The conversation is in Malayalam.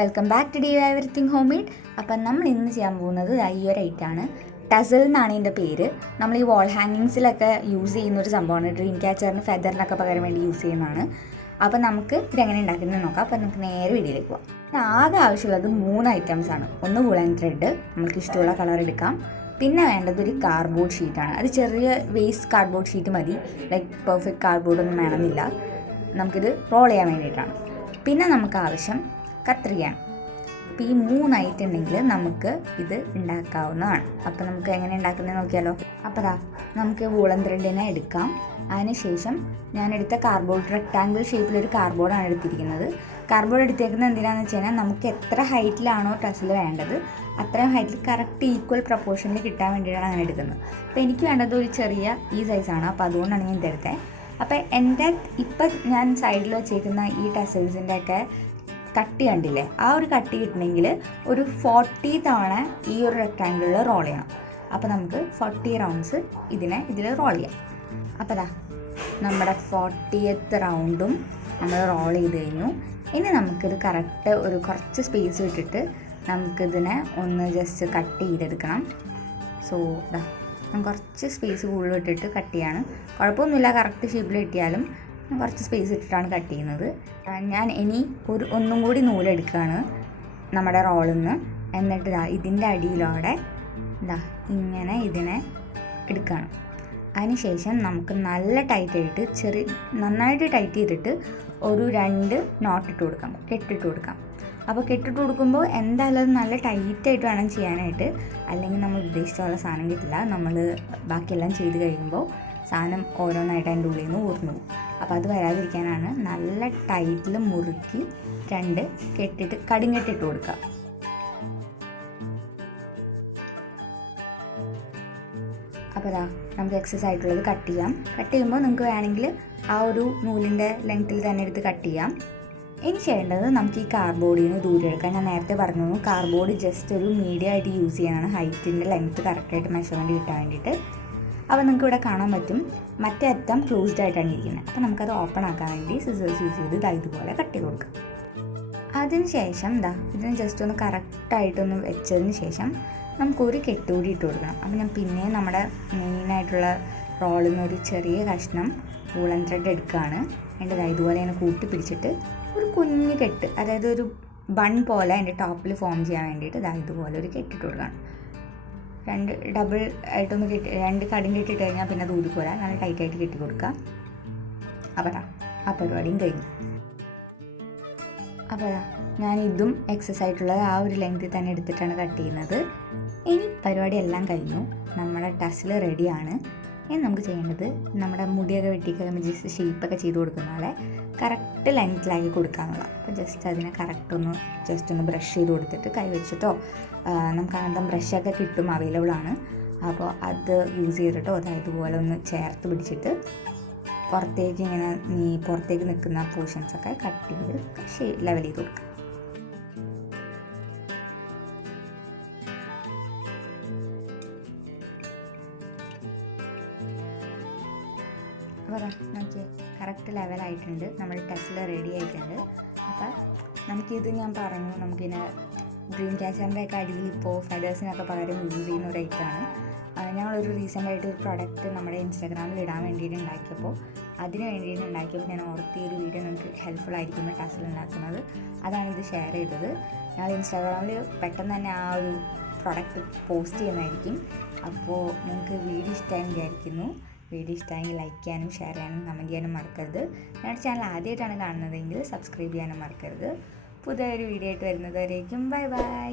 Welcome back to the everything home made. അപ്പം നമ്മൾ ഇന്ന് ചെയ്യാൻ പോകുന്നത് ഈ ഒരു ഐറ്റാണ്. ടസൽ എന്നാണ് ഇതിൻ്റെ പേര്. നമ്മൾ ഈ വാൾ ഹാങ്ങിങ്സിലൊക്കെ യൂസ് ചെയ്യുന്ന ഒരു സംഭവമാണ്. ഡ്രീം ക്യാച്ചറിന് ഫെദറിനൊക്കെ പകരം വേണ്ടി യൂസ് ചെയ്യുന്നതാണ്. അപ്പം നമുക്ക് ഇതെങ്ങനെ ഉണ്ടാക്കുന്നത് നോക്കാം. അപ്പം നമുക്ക് നേരെ വീഡിയോയിലേക്ക് പോകാം. ആകെ ആവശ്യമുള്ളത് 3 ഐറ്റംസാണ്. ഒന്ന് വുളൻ ത്രെഡ്, നമുക്ക് ഇഷ്ടമുള്ള കളർ എടുക്കാം. പിന്നെ വേണ്ടത് ഒരു കാർഡ്ബോർഡ് ഷീറ്റാണ്. അത് ചെറിയ വേസ്റ്റ് കാർഡ്ബോർഡ് ഷീറ്റ് മതി, ലൈക്ക് പെർഫെക്റ്റ് കാർഡ്ബോർഡൊന്നും വേണമെന്നില്ല. നമുക്കിത് റോൾ ചെയ്യാൻ വേണ്ടിയിട്ടാണ്. പിന്നെ നമുക്ക് ആവശ്യം കത്രികയാണ്. അപ്പോൾ ഈ 3 ഐറ്റം ഉണ്ടെങ്കിൽ നമുക്ക് ഇത് ഉണ്ടാക്കാവുന്നതാണ്. അപ്പോൾ നമുക്ക് എങ്ങനെ ഉണ്ടാക്കുന്നത് നോക്കിയാലോ. അപ്പോൾ നമുക്ക് വൂളൻ ത്രെഡിനെ എടുക്കാം. അതിനുശേഷം ഞാൻ എടുത്ത കാർഡ്ബോർഡ് റെക്ടാങ്കിൾ ഷേപ്പിലൊരു കാർഡ്ബോർഡാണ് എടുത്തിരിക്കുന്നത്. കാർഡ്ബോർഡ് എടുത്തേക്കുന്നത് എന്തിനാണെന്ന് വെച്ച് കഴിഞ്ഞാൽ നമുക്ക് എത്ര ഹൈറ്റിലാണോ ടസൽ വേണ്ടത് അത്രയും ഹൈറ്റിൽ കറക്റ്റ് ഈക്വൽ പ്രപ്പോർഷനിൽ കിട്ടാൻ വേണ്ടിയിട്ടാണ് അങ്ങനെ എടുക്കുന്നത്. അപ്പോൾ എനിക്ക് വേണ്ടത് ഒരു ചെറിയ ഈ സൈസാണ്. അപ്പോൾ അതുകൊണ്ടാണ് ഞാൻ ഇതെടുത്തത്. അപ്പോൾ എൻ്റെ ഇപ്പം ഞാൻ സൈഡിൽ വെച്ചേക്കുന്ന ഈ ടസൽസിൻ്റെ ഒക്കെ കട്ടി കണ്ടില്ലേ, ആ ഒരു കട്ടി കിട്ടണമെങ്കിൽ ഒരു 40 തവണ ഈ ഒരു റെക്ടാങ്കിളിൽ റോൾ ചെയ്യണം. അപ്പോൾ നമുക്ക് 40 റൗണ്ട്സ് ഇതിൽ റോൾ ചെയ്യാം. അപ്പോൾ നമ്മുടെ 40th റൗണ്ടും നമ്മൾ റോൾ ചെയ്ത് കഴിഞ്ഞു. ഇനി നമുക്കിത് കറക്റ്റ് ഒരു കുറച്ച് സ്പേസ് വിട്ടിട്ട് നമുക്കിതിനെ ഒന്ന് ജസ്റ്റ് കട്ട് ചെയ്തെടുക്കണം. സോ ഞാൻ കുറച്ച് സ്പേസ് കൂടുതൽ ഇട്ടിട്ട് കട്ട് ചെയ്യാണ്. കുഴപ്പമൊന്നുമില്ല, കറക്റ്റ് ഷേപ്പിൽ കിട്ടിയാലും കുറച്ച് സ്പേസ് ഇട്ടിട്ടാണ് കട്ട് ചെയ്യുന്നത്. ഞാൻ ഇനി ഒന്നും കൂടി നൂലെടുക്കുകയാണ് നമ്മുടെ റോളിൽ നിന്ന്. എന്നിട്ട് ഇതിൻ്റെ അടിയിലൂടെ ഇങ്ങനെ ഇതിനെ എടുക്കുകയാണ്. അതിനുശേഷം നമുക്ക് നല്ല ടൈറ്റായിട്ട് നന്നായിട്ട് ടൈറ്റ് ചെയ്തിട്ട് ഒരു 2 നോട്ട് ഇട്ട് കൊടുക്കാം, കെട്ടിട്ട് കൊടുക്കാം. അപ്പോൾ കെട്ടിട്ട് കൊടുക്കുമ്പോൾ എന്തായാലും അത് നല്ല ടൈറ്റായിട്ട് വേണം ചെയ്യാനായിട്ട്, അല്ലെങ്കിൽ നമ്മൾ ഉദ്ദേശിച്ചുള്ള സാധനം കിട്ടില്ല. നമ്മൾ ബാക്കിയെല്ലാം ചെയ്ത് കഴിയുമ്പോൾ സാധനം ഓരോന്നായിട്ട് അതിൻ്റെ ഉള്ളിൽ നിന്ന് ഊർന്നു പോകും. അപ്പോൾ അത് വരാതിരിക്കാനാണ് നല്ല ടൈറ്റിൽ മുറുക്കി 2 കെട്ടിട്ട് കടുങ്കെട്ടിട്ട് കൊടുക്കുക. അപ്പോൾ നമുക്ക് എക്സസ് ആയിട്ടുള്ളത് കട്ട് ചെയ്യാം. കട്ട് ചെയ്യുമ്പോൾ നിങ്ങൾക്ക് വേണമെങ്കിൽ ആ ഒരു നൂലിൻ്റെ ലെങ്ത്തിൽ തന്നെ എടുത്ത് കട്ട് ചെയ്യാം. ഇനി ചെയ്യേണ്ടത് നമുക്ക് ഈ കാർഡ്ബോർഡിൽ നിന്ന് ദൂരെ എടുക്കാം. ഞാൻ നേരത്തെ പറഞ്ഞു കാർഡ്ബോർഡ് ജസ്റ്റ് ഒരു മീഡിയം ആയിട്ട് യൂസ് ചെയ്യാനാണ്, ഹൈറ്റിൻ്റെ ലെങ്ത്ത് കറക്റ്റായിട്ട് മെഷർമെൻറ്റ് കിട്ടാൻ വേണ്ടിയിട്ട്. അപ്പോൾ നിങ്ങൾക്ക് ഇവിടെ കാണാൻ പറ്റും മറ്റേ അറ്റം ക്ലോസ്ഡ് ആയിട്ടാണ് ഇരിക്കുന്നത്. അപ്പോൾ നമുക്കത് ഓപ്പൺ ആക്കാൻ വേണ്ടി സിസേഴ്സ് യൂസ് ചെയ്ത് ഇതുപോലെ കട്ട് ചെയ്ത് കൊടുക്കാം. അതിന് ശേഷം ഇതിന് ജസ്റ്റ് ഒന്ന് കറക്റ്റായിട്ടൊന്ന് വെച്ചതിന് ശേഷം നമുക്കൊരു കെട്ടുകൂടി ഇട്ട് കൊടുക്കണം. അപ്പോൾ ഞാൻ പിന്നെയും നമ്മുടെ മെയിനായിട്ടുള്ള റോളിൽ നിന്ന് ഒരു ചെറിയ കഷ്ണം വൂളൻ ത്രെഡ് എടുക്കുകയാണ്. എൻ്റെ ഇതുപോലെ ഇങ്ങനെ കൂട്ടി പിടിച്ചിട്ട് ഒരു കുഞ്ഞ് കെട്ട്, അതായത് ഒരു ബൺ പോലെ അതിൻ്റെ ടോപ്പിൽ ഫോം ചെയ്യാൻ വേണ്ടിയിട്ട് ഇതുപോലെ ഒരു കെട്ടിട്ട് കൊടുക്കുകയാണ്. 2 ഡബിൾ ആയിട്ടൊന്ന് 2 കടും കെട്ടിട്ട് കഴിഞ്ഞാൽ പിന്നെ അത് ഊരിപ്പോരാ, നല്ല ടൈറ്റായിട്ട് കെട്ടി കൊടുക്കുക. അപ്പോൾ ആ പരിപാടിയും കഴിഞ്ഞു. അപ്പോൾ ഞാൻ ഇതും എക്സസ് ആയിട്ടുള്ളത് ആ ഒരു ലെങ്ത്തിൽ തന്നെ എടുത്തിട്ടാണ് കട്ട് ചെയ്യുന്നത്. ഇനി പരിപാടി എല്ലാം കഴിഞ്ഞു, നമ്മുടെ ടസൽ റെഡിയാണ്. ഇനി നമുക്ക് ചെയ്യേണ്ടത് നമ്മുടെ മുടിയൊക്കെ വെട്ടിക്കഴിയുമ്പോൾ ജസ്റ്റ് ഷേപ്പൊക്കെ ചെയ്ത് കൊടുക്കുന്ന പോലെ കറക്റ്റ് ലെങ്ത്തിലാക്കി കൊടുക്കാനുള്ള. അപ്പോൾ ജസ്റ്റ് അതിനെ കറക്റ്റ് ഒന്ന് ബ്രഷ് ചെയ്ത് കൊടുത്തിട്ട് കൈ വെച്ചിട്ടോ നമുക്ക് അങ്ങനത്തെ ബ്രഷൊക്കെ കിട്ടും, അവൈലബിൾ ആണ്. അപ്പോൾ അത് യൂസ് ചെയ്തിട്ടോ ഇതുപോലെ ഒന്ന് ചേർത്ത് പിടിച്ചിട്ട് പുറത്തേക്ക് നിൽക്കുന്ന പോർഷൻസൊക്കെ കട്ട് ചെയ്ത് ലെവൽ ചെയ്ത് കൊടുക്കുക. അപ്പോൾ നമുക്ക് കറക്റ്റ് ലെവലായിട്ടുണ്ട്, നമ്മുടെ ടസൽ റെഡി ആയിട്ടുണ്ട്. അപ്പോൾ നമുക്കിത് ഞാൻ പറഞ്ഞു, നമുക്കിതിനെ ഡ്രീം ക്യാച്ചറിൻ്റെ ഒക്കെ അടിയിൽ ഇപ്പോൾ ഫെദേഴ്സിനൊക്കെ പകരം യൂസ് ചെയ്യുന്ന ഒരു ഐറ്റമാണ്. ഞങ്ങളൊരു റീസെൻ്റായിട്ട് ഒരു പ്രൊഡക്റ്റ് നമ്മുടെ ഇൻസ്റ്റാഗ്രാമിൽ ഇടാൻ വേണ്ടിയിട്ട് ഉണ്ടാക്കിയപ്പോൾ ഞാൻ ഓർത്ത് ഈ ഒരു വീഡിയോ നമുക്ക് ഹെൽപ്ഫുൾ ആയിരിക്കും ടസൽ ഉണ്ടാക്കുന്നത്. അതാണ് ഇത് ഷെയർ ചെയ്തത്. ഞങ്ങൾ ഇൻസ്റ്റാഗ്രാമിൽ പെട്ടെന്ന് തന്നെ ആ ഒരു പ്രൊഡക്റ്റ് പോസ്റ്റ് ചെയ്യുന്നതായിരിക്കും. അപ്പോൾ നിങ്ങൾക്ക് വീഡിയോ ഇഷ്ടമായി വിചാരിക്കുന്നു. വീഡിയോ ഇഷ്ടമെങ്കിൽ ലൈക്ക് ചെയ്യാനും ഷെയർ ചെയ്യാനും കമൻറ്റ് ചെയ്യാനും മറക്കരുത്. ഞങ്ങളുടെ ചാനൽ ആദ്യമായിട്ടാണ് കാണുന്നതെങ്കിൽ സബ്സ്ക്രൈബ് ചെയ്യാനും മറക്കരുത്. പുതിയൊരു വീഡിയോ ആയിട്ട് വരുന്നത് വരേക്കും ബൈ ബൈ.